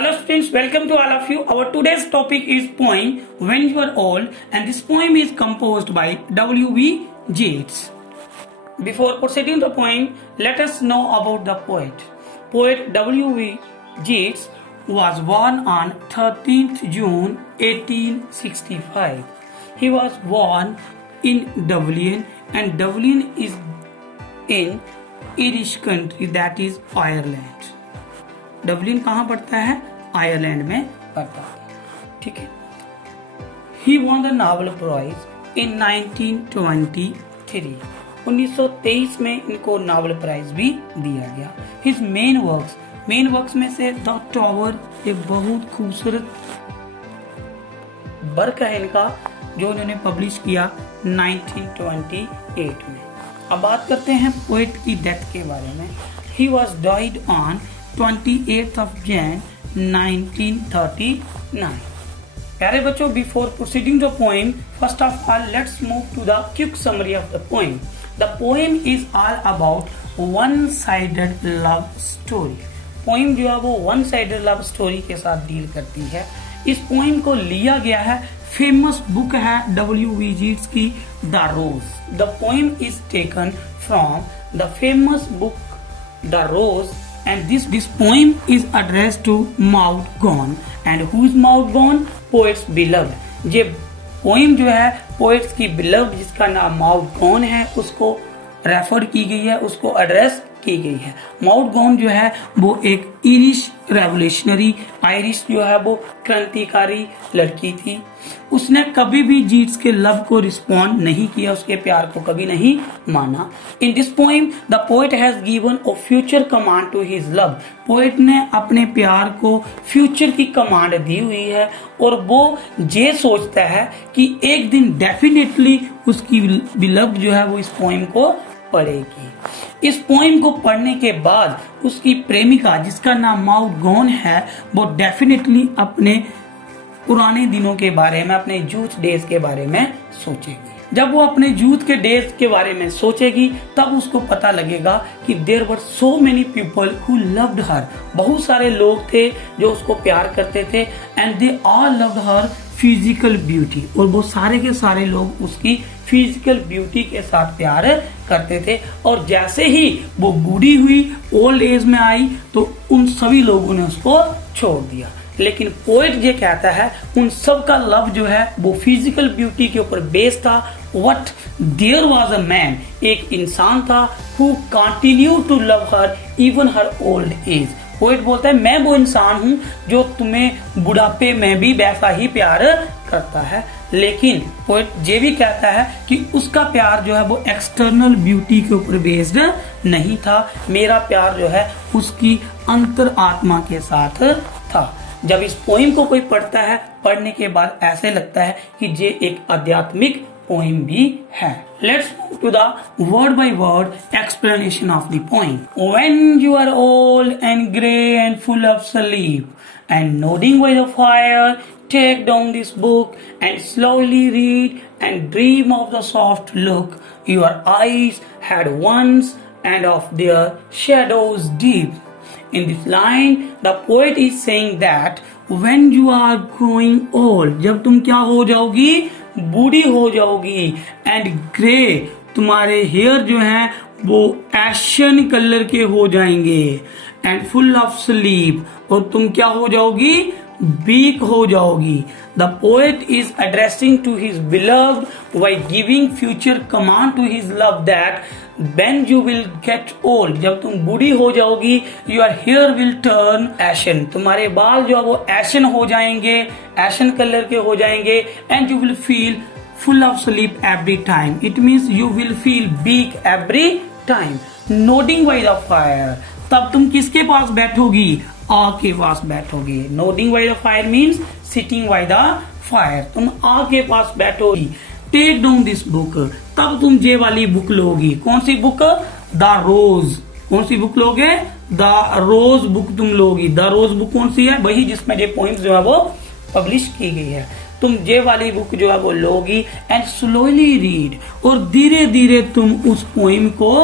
Hello students, welcome to all of you. Our today's topic is poem When You Are Old, and this poem is composed by W.V. Yeats. Before proceeding the poem, let us know about the poet. Poet W.V. Yeats was born on 13th June 1865. He was born in Dublin, and Dublin is in Irish country, that is Ireland. Dublin कहाँ पड़ता है? Ireland में पड़ता है, ठीक है। He won the Nobel Prize in 1923. 1923 में इनको नोबेल प्राइज भी दिया गया। His main works में से द टावर एक बहुत खूबसूरत वर्क है इनका, जो उन्होंने पब्लिश किया 1928 में। अब बात करते हैं पोएट की डेथ के बारे में। He was died on 28th of Jan 1939. प्यारे बच्चों, before proceeding the poem, first of all let's move to the quick summary of the poem. The poem is all about one-sided love story. Poem जो है वो one sided love story के साथ deal करती है। इस पोइम को लिया गया है, फेमस बुक है W.V. Yeats की the rose. The poem is taken from the famous book the rose, and this poem is addressed to Maud Gonne. and who is Maud Gonne? Poet's beloved। ये poem जो है poets की beloved, जिसका नाम mould gone है, उसको refer की गई है, उसको एड्रेस की गई है। माउड गॉन जो है वो एक इरिश रेवोल्यूशनरी, आयरिश जो है वो क्रांतिकारी लड़की थी। उसने कभी भी जीट्स के लव को रिस्पॉन्ड नहीं किया, उसके प्यार को कभी नहीं माना। In this poem the poet has given a future command to his love. Poet ने अपने प्यार को फ्यूचर की कमांड दी हुई है, और वो ये सोचता है कि एक दिन डेफिनेटली उसकी बिलव्ड जो है वो इस पोएम को पढ़ेगी। इस पोएम को पढ़ने के बाद उसकी प्रेमिका, जिसका नाम माउड गॉन है, वो डेफिनेटली अपने पुराने दिनों के बारे में, अपने यूथ डेज के बारे में सोचेगी। जब वो अपने यूथ के डेज के बारे में सोचेगी, तब उसको पता लगेगा कि there were so many people who loved her. बहुत सारे लोग थे जो उसको प्यार करते थे, and they all loved her physical beauty, और वो सारे के सारे लोग उसकी फिजिकल ब्यूटी के साथ प्यार करते थे। और जैसे ही वो बूढ़ी हुई, ओल्ड एज में आई, तो उन सभी लोगों ने उसको छोड़ दिया। लेकिन पोएट ये कहता है उन सब का लव जो है वो फिजिकल ब्यूटी के ऊपर बेस्ड था। But there was a man, एक इंसान था, who continue to love her even her old age. Poet बोलता है मैं वो इंसान हूँ जो तुम्हें बुढ़ापे में भी वैसा ही प्यार करता है। लेकिन पोएट ये भी कहता है कि उसका प्यार जो है वो एक्सटर्नल ब्यूटी के ऊपर बेस्ड नहीं था। मेरा प्यार जो है उसकी अंतर आत्मा के साथ था। जब इस पोइम को कोई पढ़ता है, पढ़ने के बाद ऐसे लगता है कि ये एक आध्यात्मिक पोइम भी है। Let's move to the word by word explanation of the poem. When you are old and grey and full of sleep and nodding by the fire, take down this book and slowly read and dream of the soft look your eyes had once and of their shadows deep. In this line, the poet is saying that when you are growing old, जब तुम क्या हो जाओगी? बूढ़ी हो जाओगी। And grey, तुम्हारे hair जो हैं वो एशन कलर के हो जाएंगे। एंड फुल ऑफ स्लीप, और तुम क्या हो जाओगी? वीक हो जाओगी। The poet is addressing to his beloved by giving future command to his love that when you will get old, जब तुम बूढ़ी हो जाओगी, your hair will turn ashen, तुम्हारे बाल जो है वो एशन हो जाएंगे, एशन कलर के हो जाएंगे। and you will feel full of sleep every time, it means you will feel weak every time. nodding by the fire, तब तुम किसके पास बैठोगी? आग के पास बैठोगे। nodding by the fire means sitting by the fire, तुम आग के पास बैठोगी। टेक डाउन दिस बुक, तब तुम ये वाली बुक लोगी। कौन सी बुक? द रोज। कौन सी बुक लोगे? द रोज बुक तुम लोगी। द रोज बुक कौन सी है? वही जिसमें ये पोइम्स जो है वो पब्लिश की गई है। तुम ये वाली बुक जो है वो लोगी। एंड स्लोली रीड, और धीरे धीरे तुम उस पोइम को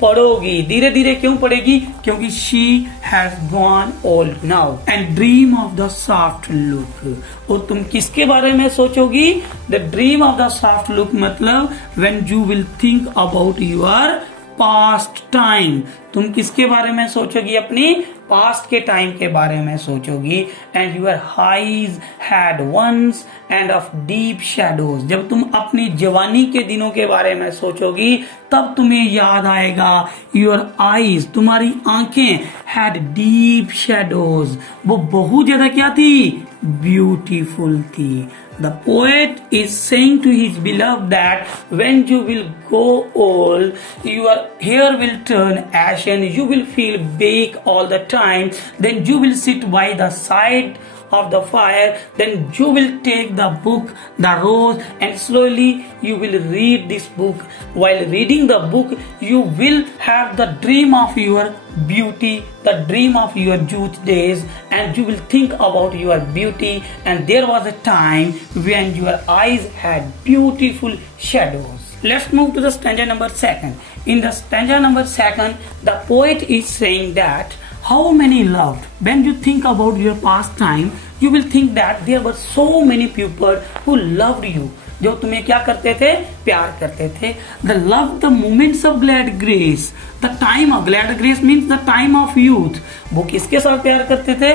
पढ़ोगी, धीरे धीरे क्यों पढ़ेगी, क्योंकि she has gone old now. And dream of the soft look, और तुम किसके बारे में सोचोगी, the dream of the soft look मतलब when you will think about your past time, तुम किसके बारे में सोचोगी, अपनी पास्ट के टाइम के बारे में सोचोगी। And your eyes had once and of deep shadows, जब तुम अपनी जवानी के दिनों के बारे में सोचोगी तब तुम्हें याद आएगा, योर आईज, तुम्हारी आंखें, हैड डीप शैडोज, वो बहुत ज्यादा क्या थी, ब्यूटीफुल थी। The poet is saying to his beloved that when you will go old, your hair will turn ashen, you will feel weak all the time, then you will sit by the side of the fire, then you will take the book, the rose, and slowly you will read this book. While reading the book, you will have the dream of your beauty, the dream of your youth days, and you will think about your beauty. And there was a time when your eyes had beautiful shadows. Let's move to the stanza number 2. In the stanza number 2, the poet is saying that how many loved, when you think about your past time, you will think that there were so many people who loved you, जो तुम्हें क्या करते थे, प्यार करते थे। The love, the moments of glad grace, the time of glad grace means the time of youth, वो किसके साथ प्यार करते थे,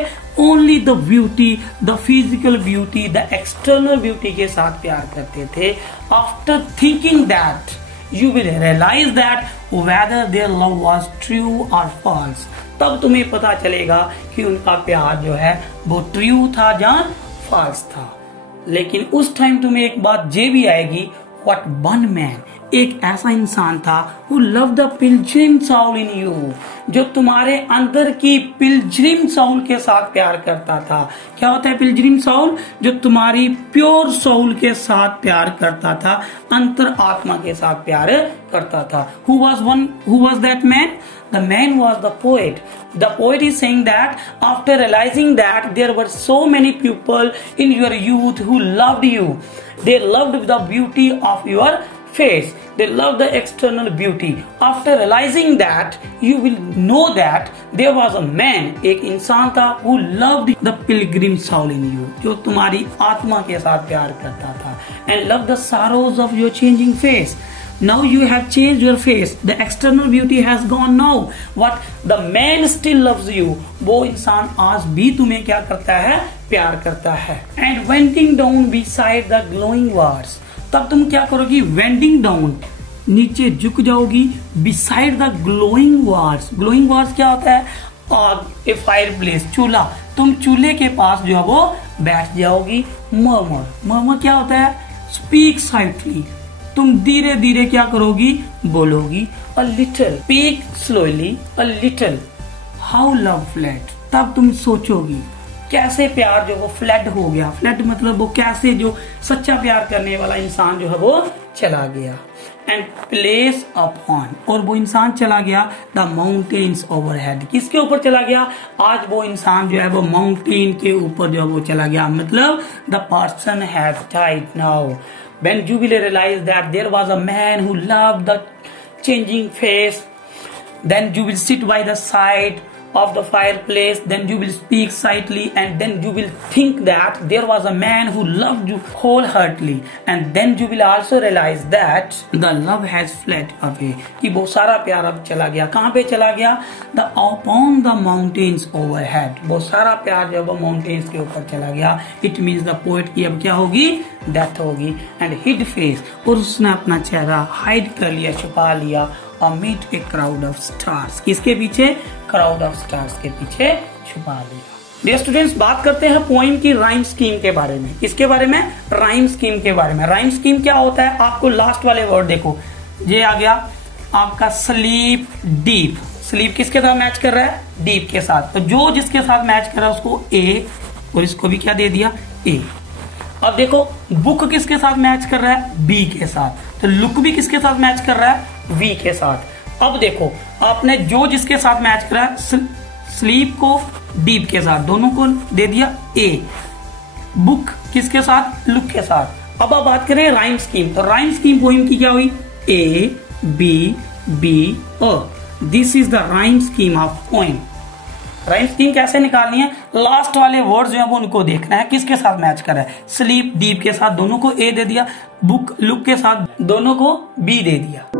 only the beauty, the physical beauty, the external beauty के साथ प्यार करते थे। After thinking that, you will realize that whether their love was true or false, तब तुम्हें पता चलेगा कि उनका प्यार जो है वो ट्रू था या फॉल्स था। लेकिन उस टाइम तुम्हें एक बात ये भी आएगी, व्हाट वन मैन, एक ऐसा इंसान था who loved the pilgrim soul in you, जो तुम्हारे अंदर की पिलग्रिम सोल के साथ प्यार करता था। क्या होता है पिलग्रिम सोल, जो तुम्हारी प्योर सोल के साथ प्यार करता था, अंतर आत्मा के साथ प्यार करता था। Who was that man? The man was the poet. The poet is saying that after realizing that there were so many people in your youth who loved you, they loved the beauty of your face, they loved the external beauty. After realizing that, you will know that there was a man, एक इंसान था, who loved the pilgrim soul in you, जो तुम्हारी आत्मा के साथ प्यार करता था, and loved the sorrows of your changing face. Now you have changed your face, the external beauty has gone now, what the man still loves you, वो इंसान आज भी तुम्हें क्या करता है, प्यार करता है। And wending down beside the glowing wars, तब तुम क्या करोगी, वेंडिंग डाउन, नीचे झुक जाओगी, beside the glowing wars. Glowing wars क्या होता है, आग, ए फायर प्लेस, चूल्हा, तुम चूल्हे के पास जो है वो बैठ जाओगी। मर्मर क्या होता है, स्पीक साइटली, तुम धीरे धीरे क्या करोगी, बोलोगी। A little, speak slowly, a little, how love fled, तब तुम सोचोगी कैसे प्यार जो वो फ्लड हो गया। फ्लड मतलब वो कैसे, जो सच्चा प्यार करने वाला इंसान जो है वो चला गया। एंड प्लेस अपॉन, और वो इंसान चला गया द माउंटेन्स ओवरहेड, किसके ऊपर चला गया, आज वो इंसान जो है वो माउंटेन के ऊपर जो है वो चला गया, मतलब the person has died now. When you will realize that there was a man who loved the changing face, then you will sit by the side of the fireplace, then you will speak silently, and then you will think that there was a man who loved you wholeheartedly, and then you will also realize that the love has fled away, कि वो सारा प्यार अब चला गया। कहाँ पे चला गया, the upon the mountains overhead, वो सारा प्यार जब वो माउंटेन्स के ऊपर चला गया। It means the poet की अब क्या होगी, डेथ होगी। and hid face, और उसने अपना चेहरा हाइड कर लिया, छुपा लिया, amid a crowd of stars, किसके पीछे, क्राउड ऑफ स्टार्स के पीछे छुपा लिया। डियर स्टूडेंट्स, बात करते हैं पोएम की राइम स्कीम के बारे में। किसके बारे में, राइम स्कीम के बारे में। राइम स्कीम क्या होता है, आपको लास्ट वाले वर्ड देखो, ये आ गया आपका स्लीप डीप। स्लीप किसके साथ मैच कर रहा है, डीप के साथ, तो जो जिसके साथ मैच कर रहा है उसको ए, और इसको भी क्या दे दिया, ए। अब देखो बुक किसके साथ मैच कर रहा है, बी के साथ, तो लुक भी किसके साथ मैच कर रहा है, वी के साथ। अब देखो आपने जो जिसके साथ मैच करा, स्लीप को डीप के साथ, दोनों को दे दिया ए, बुक किसके साथ, लुक के साथ। अब आप बात करें राइम स्कीम, तो राइम स्कीम पोएम की क्या हुई, A B B A। This is the rhyme scheme of poem. Rhyme scheme कैसे निकालनी है? लास्ट वाले वर्ड जो है वो उनको देखना है किसके साथ मैच कर रहा है। स्लीप डीप के साथ दोनों को ए दे दिया, बुक लुक के साथ दोनों को बी दे दिया।